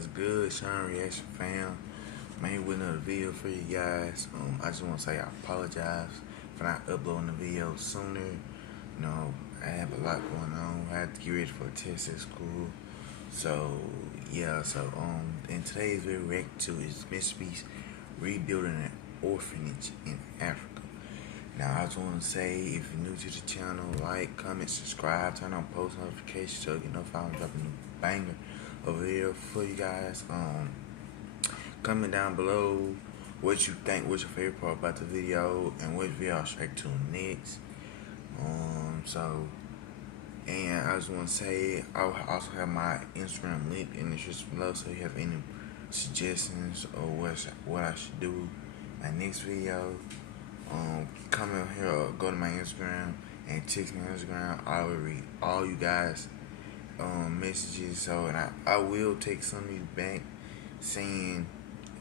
What's good, Sean Reaction fam? Made with another video for you guys. I just want to say I apologize for not uploading the video sooner. You know, I have a lot going on. I had to get ready for a test at school. So yeah, and today's video react to is MrBeast rebuilding an orphanage in Africa. Now I just want to say, if you're new to the channel, like, comment, subscribe, turn on post notifications so you know if I'm dropping a banger over here for you guys. Comment down below what you think, what's your favorite part about the video, and what video I'll straight to next. And I just want to say, I'll also have my Instagram link in the description below, so if you have any suggestions or what I should do my next video, comment here or go to my Instagram and text me on Instagram. I will read all you guys messages, and I will take some of you back saying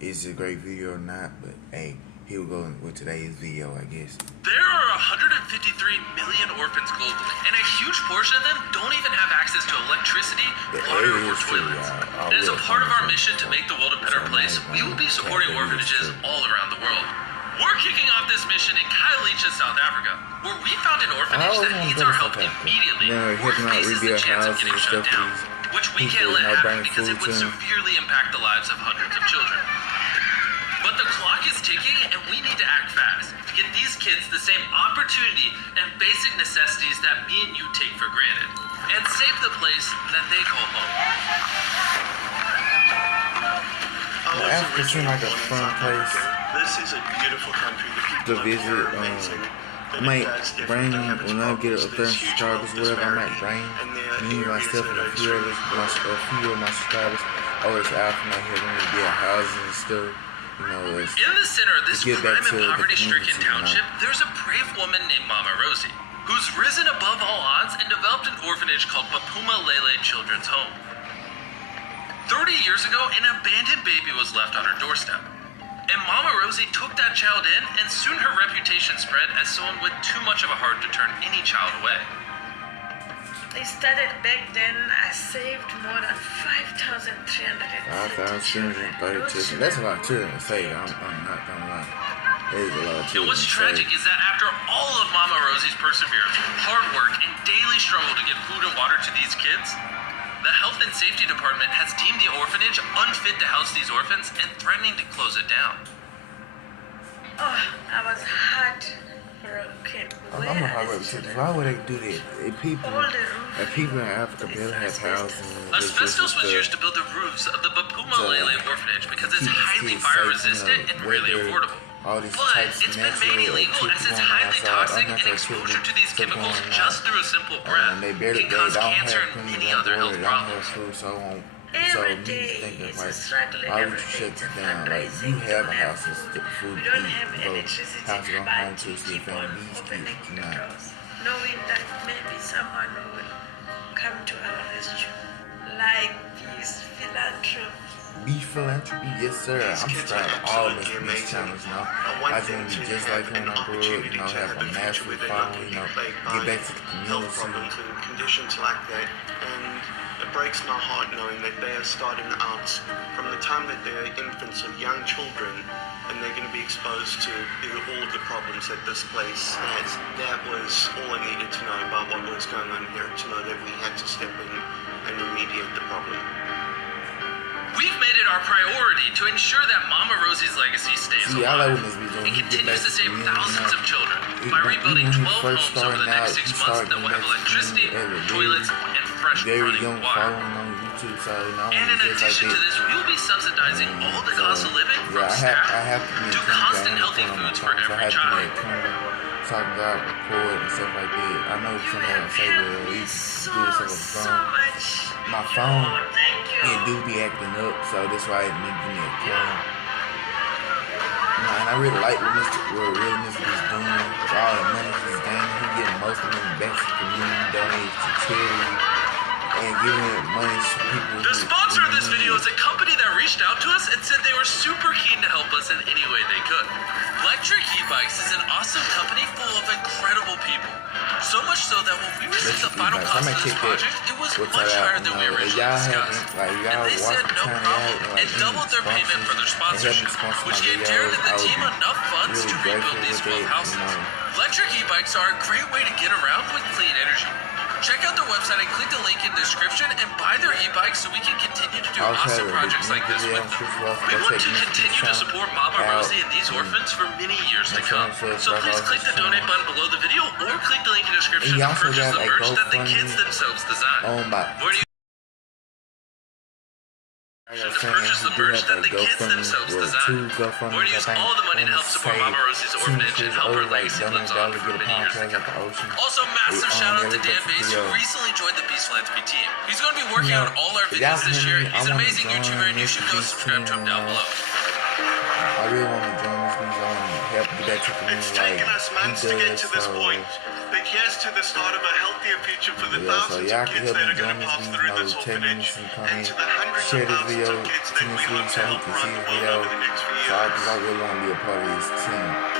is it a great video or not, but hey, here we go with today's video, I guess. There are 153 million orphans globally, and a huge portion of them don't even have access to electricity, water, or toilets. It is a part of our mission to make the world a better place. We will be supporting orphanages all around the world. We're kicking off this mission in Kailicha, South Africa, where we found an orphanage that needs our help immediately, or faces the chance of getting shut down, which we can't let happen because it would severely impact the lives of hundreds of children. But the clock is ticking, and we need to act fast to get these kids the same opportunity and basic necessities that me and you take for granted, and save the place that they call home. Africa seems like a fun place. This is a beautiful country. To visit. I might bring, when I get a 1,000 subscribers, whatever, I might bring me, myself, and a few of my subscribers over to Africa. Here, going to be a housing and stuff. You know, in the center of this crime and poverty-stricken township, there's a brave woman named Mama Rosie, who's risen above all odds and developed an orphanage called Papuma Lele Children's Home. 30 years ago, an abandoned baby was left on her doorstep. And Mama Rosie took that child in, and soon her reputation spread as someone with too much of a heart to turn any child away. I started back then. I saved more than 5,332. That's a lot of children to save. I'm not gonna lie. That is a lot of children. And what's tragic is that after all of Mama Rosie's perseverance, hard work, and daily struggle to get food and water to these kids, the Health and Safety Department has deemed the orphanage unfit to house these orphans and threatening to close it down. Oh, I was heartbroken. I'm heartbroken. Why would they do that? People in Africa barely have houses. Asbestos was used to build the roofs of the Papuma Lele orphanage because it's highly fire resistant and really affordable. But it's been made illegal as it's highly toxic, and exposure to these chemicals just through a simple breath can cause cancer and many other health problems. Every day is a struggle. Why would you shut it down? Like, you have a house and food we don't have electricity, house to go home to, but see keep on opening the doors, knowing that maybe someone will come to our rescue. Like Beast Philanthropy. Beast Philanthropy, yes sir. I'm subscribed to all MrBeast channels, you know. I just want to be just like when I grew up, you know, have a massive following, you know, get back to the community. Problems and conditions like that, and it breaks my heart knowing that they are starting out from the time that they're infants or young children, and they're going to be exposed to all of the problems that this place has. That was all I needed to know about what was going on here, to know that we had to step in and remediate the problem. We've made it our priority to ensure that Mama Rosie's legacy stays alive and continues to save thousands of children by rebuilding 12 homes over the next 6 months that will have electricity, toilets, and fresh running water. And in addition to this, we will be subsidizing all the cost of living from staff to constant healthy foods for every child. Talking about record and stuff like that. I know someone will say, well, we do this over the phone. My phone, it do be acting up, so that's why it need to give me a call. And I really like what MrBeast is doing. All the money he's gaining, he's getting most of them back to the community, donated to charity, and giving money to people. The sponsor of this video is a company that reached out to us and said they were super keen to help us in any way they could. Electric E-Bikes is an awesome company full of incredible people. So much so that when we received the final cost of this project, it was much higher than we originally discussed. And they said no problem and doubled their payment for their sponsorship, which gave Darren and the team enough funds to rebuild these 12 houses. Electric e-bikes are a great way to get around with clean energy. Check out their website and click the link in the description and buy their e-bikes so we can continue to do awesome projects like this with them. We want to continue to support Mama Rosie and these orphans for many years to come. So please click the donate button below the video or click the link in the description to purchase the merch that the kids themselves designed. Where do you to purchase the merch that the kids themselves designed. We're to use all the money to help support Mama Rosie's orphanage and help her legacy lives on for many years to come. Also, massive shout out to Dan Bass, who recently joined the Beast Philanthropy team. He's going to be working on all our videos this year. He's an amazing YouTuber, and you should go subscribe to him down below. I really want to join this new zone and help get back to the community. It's taken us months to get to this point, but here's to the start of a healthier future for the thousands of kids that are going to pass through this orphanage, and to the hundreds of thousands of kids that we hope to help run the world over the next few years. Because I really want to be a part of this team.